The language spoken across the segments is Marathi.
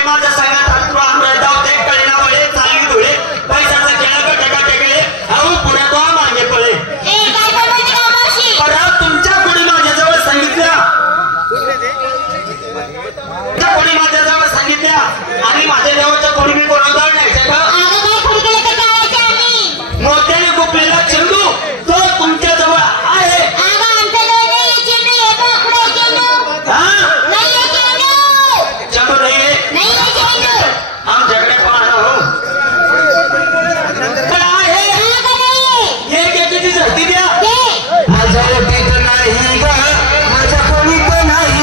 बाई माझ्या संगात हात आमरे धावते कळेना वळे चालली धुळे पैशाचा खेळ गटका टेकळे अहो पुढे तो मागे पळे परत तुमच्या कोणी माझ्याजवळ सांगितल्या कोणी माझ्याजवळ सांगितल्या आणि माझ्या जवळच्या कोणी मी कोणाजवळ नाही मोठ्याने गोपलेला चेंडू तो तुमच्या जवळ आहे चेंडू नाहीये आमच्याकडे पाहणं हो आहे एक एकेची झडती द्या माझ्या ओटीत नाही ग माझ्या कोणीत नाही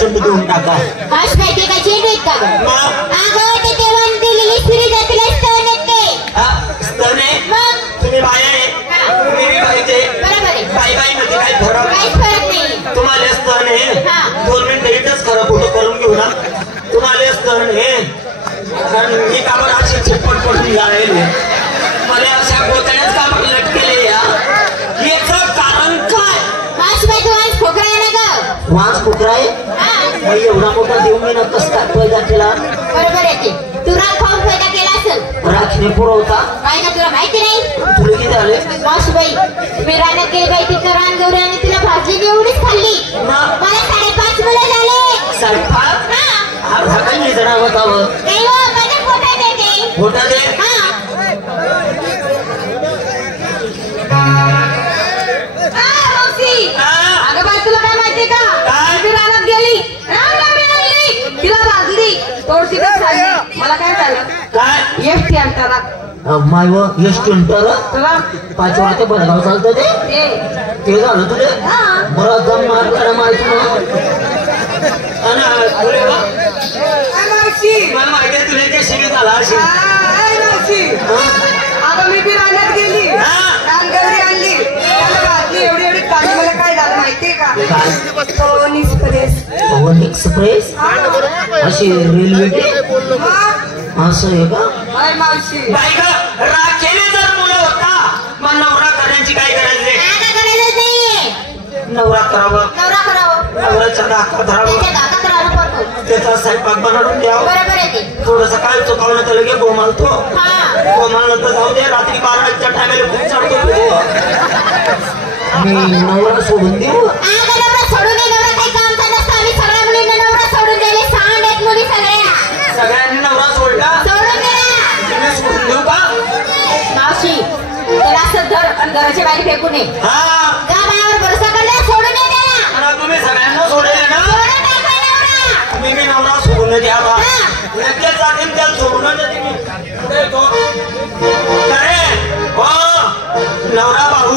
चेंडू देऊन टाका माहिती का चेंडू आहेत का अगं ते देवाने दिलेली स्त्री जातीला स्तन येते तुम्ही बाय आहे तुम्ही बाईचे बरोबर आहे बाई बाई मध्ये काही फरक नाही तुम्हाला स्तन आहे 2 मिनिटं इथंच खरं फोटो करून घेऊ ना तुम्हाला स्तन आहे कारण मी काबर अशी चिपट पडून जाईल मला अशा गोतड्याच काबर लटकेले या याचं कारण काय खोकरा आहे ना ग वाज खोकरा आहे एवढा मोठा देऊ मी ना कस काय पैदा केला बरोबर आहे ते तू राख खाऊन पैदा केला असेल राखणे पुरवता काय ना तुला माहिती नाही तुला किती आले मावशीबाई मी रानात गेली बाई तिथं रान गौरी आणि तिला भाजी एवढीच खाल्ली मला 5.5 मुलं झाले 5.5 हा काही नाही जरा बतावं नाही हो माझ्या पोटात येते पोटात आहे अगं बाई तुला काय माहितीये का मी रानात गेली तिला भाजली थोडशी मला काय झालं काय एकटी अंतरा माय व एसटी अंतर तुला 5 वाजता बडगाव चालतं ते झालं तुले बरं दम मारला माहिती मला माहिती आहे तुला त्या शिबिर झाला अगं मी बी रानात गेली रानगौरी आणली त्याला भाजली एवढी एवढी काढली मला काय झालं माहितीये का पवन एक्सप्रेस अशी रेल्वे असं आहे का मावशी बाई ग राखेने जर मुलं होता मग नवरा करण्याची काय गरज आहे नवरा करावं नवऱ्याच्या दाखा धरावं त्याचा स्वयंपाक बनवून द्यावं थोडस काय चुकावलं तर लगे गोमालतो गोमाललं तर जाऊ दे रात्री 12च्या टायमाला खूप चढतो मी नवरा सोडून देऊ सगळ्यांनी नवरा सोडला तुम्ही सोडून देऊ का मावशी त्याला असं धर आणि घराच्या बाहेर फेकू नये गावावर भरोसा करण्यास सोडून ये त्याला तुम्ही सगळ्यांना सोडले ना मी नवरा सोडून द्यावा लगेच जातील त्याला सोडून देते मी नवरा भाऊ